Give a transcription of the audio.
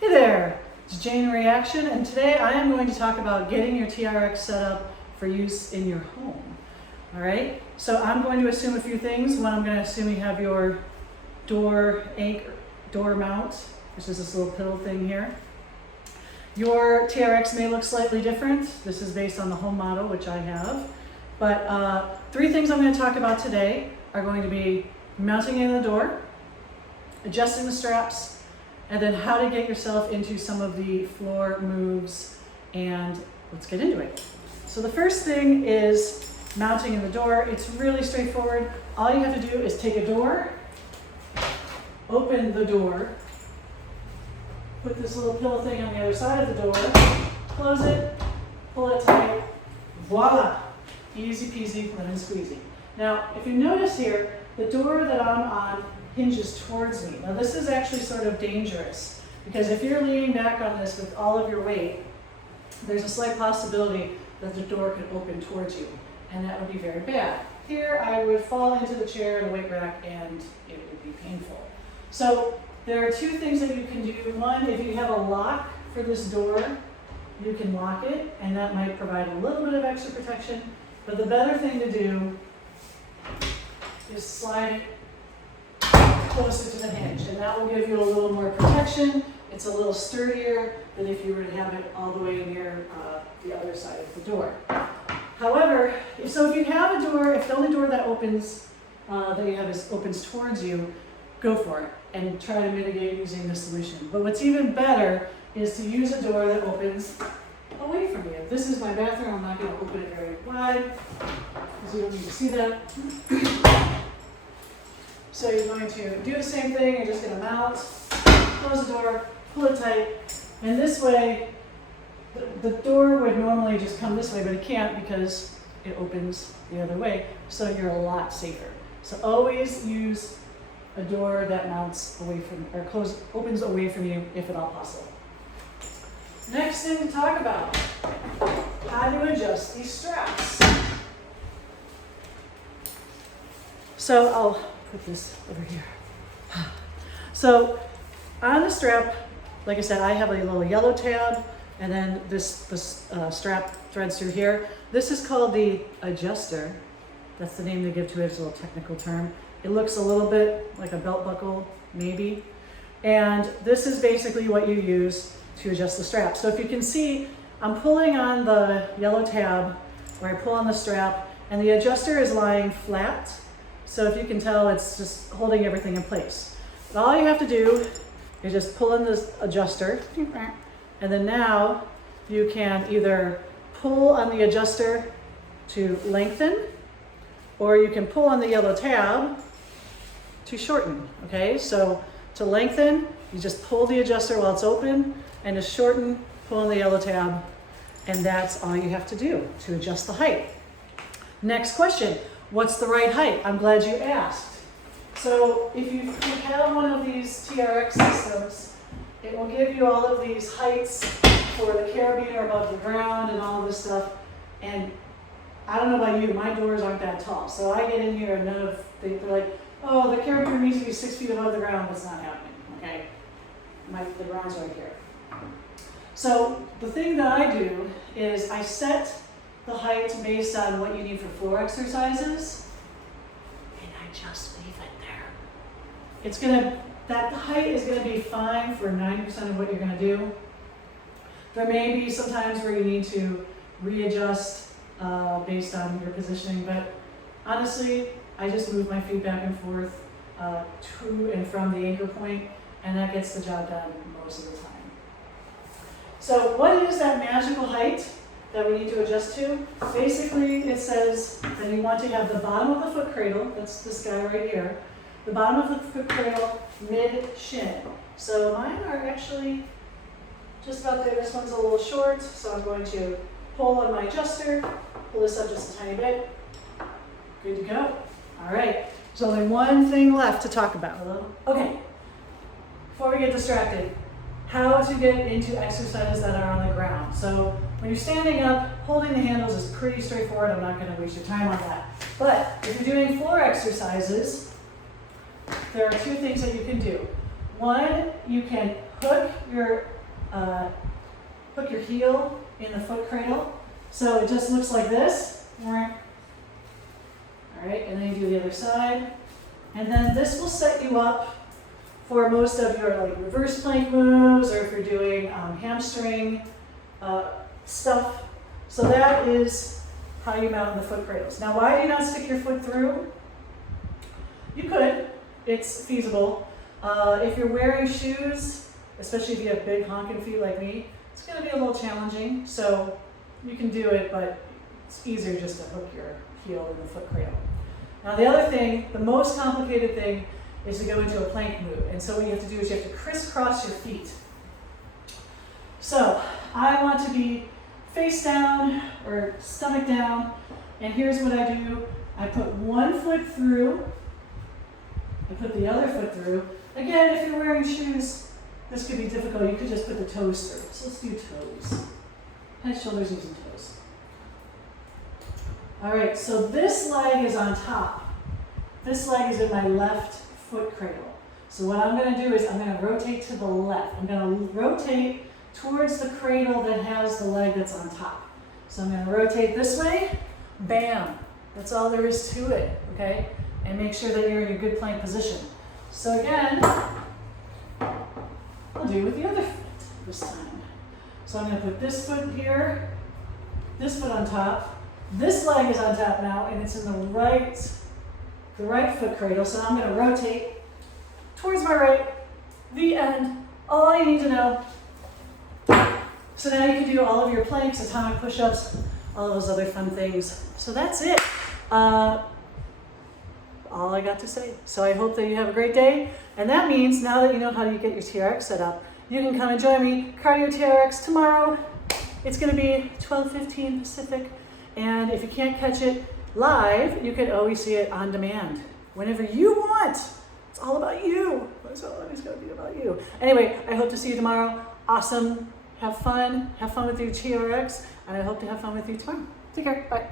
Hey there, it's Jane Reaction, and today I am going to talk about getting your TRX set up for use in your home. All right, so I'm going to assume a few things. One, I'm going to assume you have your door anchor, door mount, which is this little piddle thing here. Your TRX may look slightly different. This is based on the home model, which I have. But three things I'm going to talk about today are going to be mounting in the door, adjusting the straps, and then how to get yourself into some of the floor moves, and let's get into it. So the first thing is mounting in the door. It's really straightforward. All you have to do is take a door, open the door, put this little pillow thing on the other side of the door, close it, pull it tight, voila! Easy peasy, lemon squeezy. Now, if you notice here, the door that I'm on hinges towards me. Now this is actually sort of dangerous because if you're leaning back on this with all of your weight, there's a slight possibility that the door could open towards you, and that would be very bad. Here I would fall into the chair, the weight rack, and it would be painful. So there are two things that you can do. One, if you have a lock for this door, you can lock it, and that might provide a little bit of extra protection. But the better thing to do is slide it closer to the hinge, and that will give you a little more protection. It's a little sturdier than if you were to have it all the way near the other side of the door. However, if you have a door, if the only door that opens that you have opens towards you, go for it and try to mitigate using this solution. But what's even better is to use a door that opens away from you. This is my bathroom. I'm not going to open it very wide because you don't need to see that. So you're going to do the same thing. You're just going to mount, close the door, pull it tight, and this way the door would normally just come this way, but it can't because it opens the other way, so you're a lot safer. So always use a door that mounts away from, or opens away from you if at all possible. Next thing to talk about, how to adjust these straps. So I'll put this over here. So on the strap, like I said, I have a little yellow tab, and then this strap threads through here. This is called the adjuster. That's the name they give to it. It's a little technical term. It looks a little bit like a belt buckle, maybe. And this is basically what you use to adjust the strap. So if you can see, I'm pulling on the yellow tab, where I pull on the strap, and the adjuster is lying flat. So if you can tell, it's just holding everything in place. But all you have to do is just pull in this adjuster, and then now you can either pull on the adjuster to lengthen, or you can pull on the yellow tab to shorten, okay? So to lengthen, you just pull the adjuster while it's open, and to shorten, pull on the yellow tab, and that's all you have to do to adjust the height. Next question, what's the right height? I'm glad you asked. So if you have one of these TRX systems, it will give you all of these heights for the carabiner above the ground and all of this stuff. And I don't know about you, my doors aren't that tall. So I get in here and they're like, oh, the carabiner needs to be 6 feet above the ground. That's not happening, okay? The ground's right here. So the thing that I do is I set the height based on what you need for floor exercises, and I just leave it there. That height is gonna be fine for 90% of what you're gonna do. There may be some times where you need to readjust based on your positioning, but honestly, I just move my feet back and forth to and from the anchor point, and that gets the job done most of the time. So what is that magical height that we need to adjust to? Basically, it says that you want to have the bottom of the foot cradle, that's this guy right here, the bottom of the foot cradle mid-shin. So mine are actually just about there. This one's a little short, so I'm going to pull on my adjuster, pull this up just a tiny bit. Good to go. All right, there's only one thing left to talk about. Okay, before we get distracted, how to get into exercises that are on the ground. So when you're standing up, holding the handles is pretty straightforward. I'm not going to waste your time on that. But if you're doing floor exercises, there are two things that you can do. One, you can hook your heel in the foot cradle. So it just looks like this. All right, and then you do the other side. And then this will set you up for most of your like reverse plank moves, or if you're doing hamstring stuff. So that is how you mount in the foot cradles. Now, why do you not stick your foot through? You could, it's feasible. If you're wearing shoes, especially if you have big honking feet like me, it's gonna be a little challenging. So you can do it, but it's easier just to hook your heel in the foot cradle. Now the other thing, the most complicated thing, is to go into a plank move. And so what you have to do is you have to crisscross your feet. So I want to be face down or stomach down, and here's what I do. I put one foot through, I put the other foot through. Again, if you're wearing shoes, this could be difficult. You could just put the toes through. So let's do toes. Head, shoulders, knees, and toes. All right, so this leg is on top. This leg is in my left foot cradle. So what I'm going to do is I'm going to rotate to the left. I'm going to rotate towards the cradle that has the leg that's on top. So I'm going to rotate this way. Bam. That's all there is to it, okay? And make sure that you're in a good plank position. So again, I'll do with the other foot this time. So I'm going to put this foot here, this foot on top. This leg is on top now, and it's in the right foot cradle. So I'm going to rotate towards my right, the end, all you need to know. So now you can do all of your planks, atomic push-ups, all those other fun things. So that's it. All I got to say. So I hope that you have a great day. And that means now that you know how to get your TRX set up, you can come and join me, Cardio TRX, tomorrow. It's going to be 12:15 Pacific. And if you can't catch it live, you can always see it on demand whenever you want. It's all about you. It's always going to be about you. Anyway, I hope to see you tomorrow. Awesome. Have fun. Have fun with your TRX. And I hope to have fun with you tomorrow. Take care. Bye.